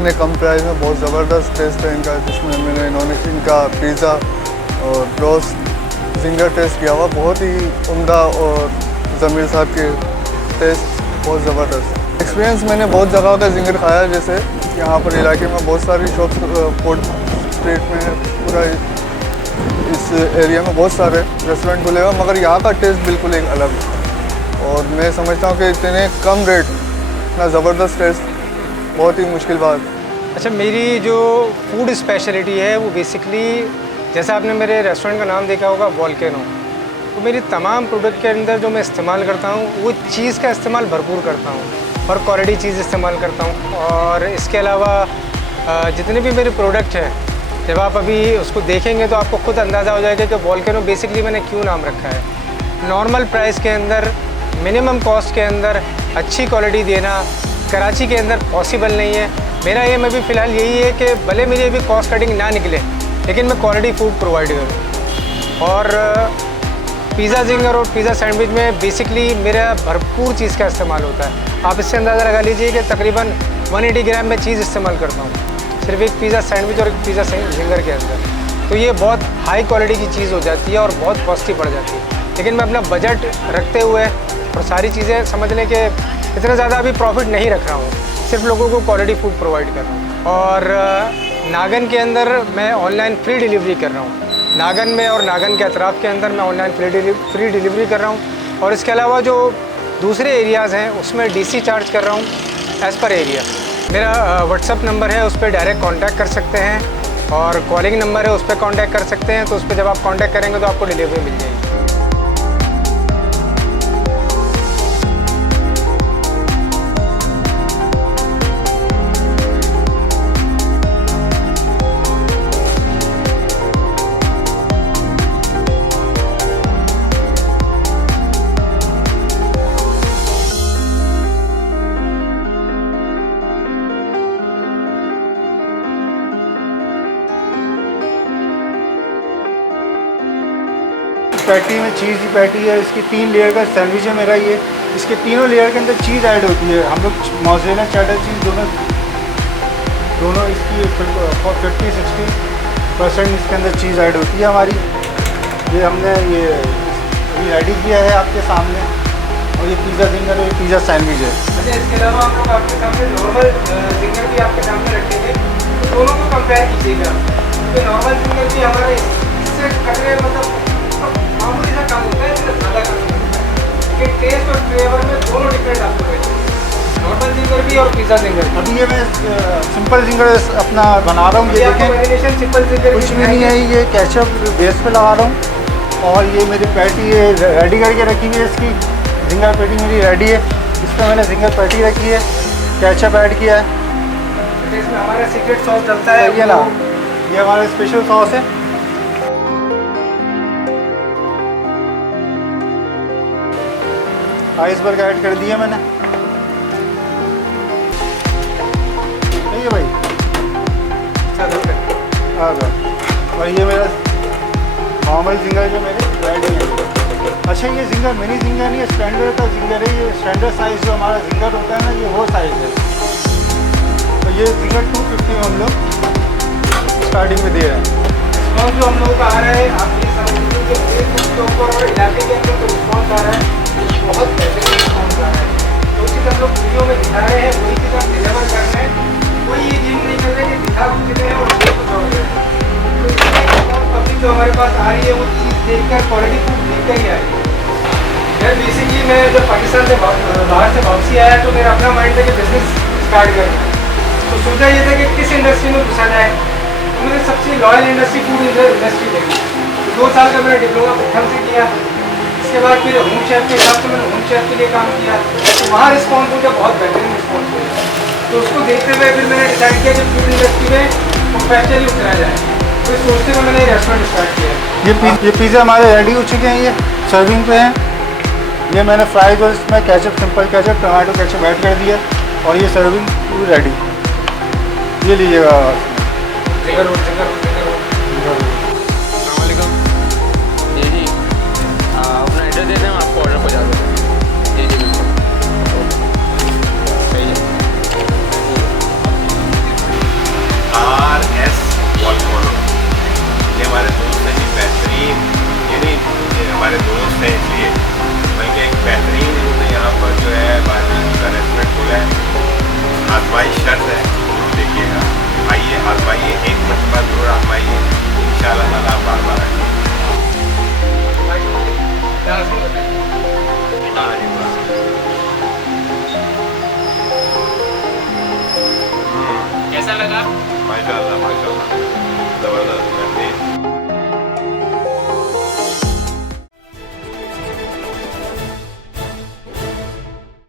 इतने कम प्राइस में बहुत ज़बरदस्त टेस्ट है इनका, जिसमें मैंने इनका पिज़्ज़ा और रोस्ट जिंगर टेस्ट किया हुआ, बहुत ही उम्दा, और ज़मीर साहब के टेस्ट बहुत ज़बरदस्त। एक्सपीरियंस मैंने बहुत जगह का जिंगर खाया, जैसे यहाँ पर इलाके में बहुत सारी शॉप्स फोर्ट स्ट्रीट में पूरा इस एरिया में बहुत सारे रेस्टोरेंट खुले हुए, मगर यहाँ का टेस्ट बिल्कुल एक अलग है। और मैं समझता हूँ कि इतने कम रेट इतना ज़बरदस्त टेस्ट बहुत ही मुश्किल बात। अच्छा, मेरी जो फूड स्पेशलिटी है वो बेसिकली, जैसा आपने मेरे रेस्टोरेंट का नाम देखा होगा वोल्केनो, तो मेरी तमाम प्रोडक्ट के अंदर जो मैं इस्तेमाल करता हूँ वो चीज़ का इस्तेमाल भरपूर करता हूँ और क्वालिटी चीज़ इस्तेमाल करता हूँ। और इसके अलावा जितने भी मेरे प्रोडक्ट हैं, जब आप अभी उसको देखेंगे तो आपको खुद अंदाज़ा हो जाएगा कि वोल्केनो बेसिकली मैंने क्यों नाम रखा है। नॉर्मल प्राइस के अंदर, मिनिमम कॉस्ट के अंदर अच्छी क्वालिटी देना कराची के अंदर पॉसिबल नहीं है। मेरा एम अभी फ़िलहाल यही है कि भले मेरी अभी कॉस्ट कटिंग ना निकले, लेकिन मैं क्वालिटी फूड प्रोवाइड करूँ। और पिज़्ज़ा जिंगर और पिज़्ज़ा सैंडविच में बेसिकली मेरा भरपूर चीज़ का इस्तेमाल होता है। आप इससे अंदाज़ा लगा लीजिए कि तकरीबन 180 ग्राम में चीज़ इस्तेमाल करता हूँ सिर्फ एक पिज़्ज़ा सैंडविच और एक पिज़्ज़ा जिंगर के अंदर। तो ये बहुत हाई क्वालिटी की चीज़ हो जाती है और बहुत कॉस्टली पड़ जाती है। लेकिन मैं अपना बजट रखते हुए और सारी चीज़ें समझ लें कि इतना ज़्यादा अभी प्रॉफिट नहीं रख रहा हूँ, सिर्फ लोगों को क्वालिटी फूड प्रोवाइड कर रहा हूँ। और नागन के अंदर मैं ऑनलाइन फ्री डिलीवरी कर रहा हूँ। नागन में और नागन के अतराफ़ के अंदर मैं ऑनलाइन फ्री डिलीवरी कर रहा हूँ। और इसके अलावा जो दूसरे एरियाज़ हैं उसमें DC चार्ज कर रहा हूँ एज़ पर एरिया। मेरा व्हाट्सअप नंबर है, उस पर डायरेक्ट कांटेक्ट कर सकते हैं, और कॉलिंग नंबर है, उस पर कांटेक्ट कर सकते हैं। तो उस पर जब आप कांटेक्ट करेंगे तो आपको डिलीवरी मिल जाएगी। पैटी में चीज़ की पैटी है, इसकी 3 लेयर का सैंडविच है मेरा ये। इसके तीनों लेयर के अंदर चीज़ ऐड होती है। हम लोग मोज़रेला चेडर चीज़ दोनों इसकी 50-60% इसके अंदर चीज़ ऐड होती है हमारी। ये हमने ये अभी रेडी किया है आपके सामने, और ये पिज़्ज़ा जिंगर और ये पिज़्ज़ा सैंडविच है। अच्छा, इसके अलावा हम लोग आपके सामने नॉर्मल जिंगर भी आपके सामने रखेंगे, तो दोनों को कंपेयर कीजिएगा। तो नॉर्मल जिंगर भी हमारे इससे खतरे मतलब मामूली सा कम होता है, इससे ज़्यादा कम होता है, लेकिन टेस्ट और फ्लेवर में दोनों डिफरेंट आपको मिलेंगे, नॉर्मल जिंगर भी और पिज़्ज़ा जिंगर। अभी ये मैं सिंपल जिंगर अपना बना रहा हूँ। ये देखें, सिंपल जिंगर कुछ भी नहीं है, ये केचप बेस पे लगा रहा हूँ। और ये मेरी पैटी ये रेडी करके रखी हुई है। इसकी जिंगर पैटी मेरी रेडी है। इस पर मैंने जिंगर पैटी रखी है, केचप ऐड किया है। इसमें हमारा सीक्रेट सॉस डलता है, ये ना, ये हमारा स्पेशल सॉस है। आइसबर्ग ऐड कर दिया मैंने, ठीक है भाई। आ गया। और ये मेरा नॉर्मल जिंगर जो मेरे रेडी है। अच्छा, ये जिंगर मिनी जिंगर नहीं है, स्टैंडर्ड का जिंगर है। ये स्टैंडर्ड साइज़ जो हमारा जिंगर होता है ना, ये वो साइज़ है। तो ये जिंगर 250 में हम लोग स्टार्टिंग में दे रहे हैं। रिस्पॉन्स जो हम लोगों का आ रहा है, आप ये समझ लीजिए कि फेसबुक के ऊपर और इलाके के अंदर जो रिस्पॉन्स आ रहा है, बहुत बेहतरीन रिस्पॉन्स आ रहा है। जो चीज़ हम लोग वीडियो में दिखा रहे हैं वही चीज़ हम डिलीवर कर रहे हैं। कोई ये चीज़ नहीं कर रहे कि दिखा कुछ रहे हैं और दे कुछ और रहे हैं। तो इसमें पब्लिक जो हमारे पास आ रही है वो चीज़ देखकर, क्वालिटी फूड देखकर ही आ रही है। यार बेसिकली मैं जब पाकिस्तान से बाहर से वापसी आया तो मेरा अपना माइंड था कि बिज़नेस स्टार्ट करना। तो सोचा ये था कि किस इंडस्ट्री में घुसा जाए, तो मुझे सबसे लॉयल इंडस्ट्री फूड इंडस्ट्री लगी। तो 2 साल का मैंने डिप्लोमा प्रथम से किया। इसके बाद फिर होम शेफ के हिसाब से मैंने होम शेफ के लिए काम किया। तो वहाँ रिस्पॉन्स मुझे बहुत बेहतरीन रिस्पॉन्स मिला। तो उसको देखते हुए फिर मैंने डिसाइड किया कि फूड इंडस्ट्री में प्रोफेशनली उतरा जाए। तो इस सोचते हुए मैंने रेस्टोरेंट स्टार्ट किया। ये पिज़्ज़ा हमारे रेडी हो चुके हैं, ये सर्विंग पे हैं। ये मैंने फ्राइज और इसमें ketchup, simple ketchup, tomato ketchup add कर दिया, और ये सर्विंग रेडी। ये लीजिएगा। अस्सलामुअलैकुम जी, अपना एड्रेस दे दें, हम आपको ऑर्डर पहुँचा दें। जी बिल्कुल, सही है। कैसा लगा? माशाल्लाह माशाल्लाह, ज़बरदस्त है।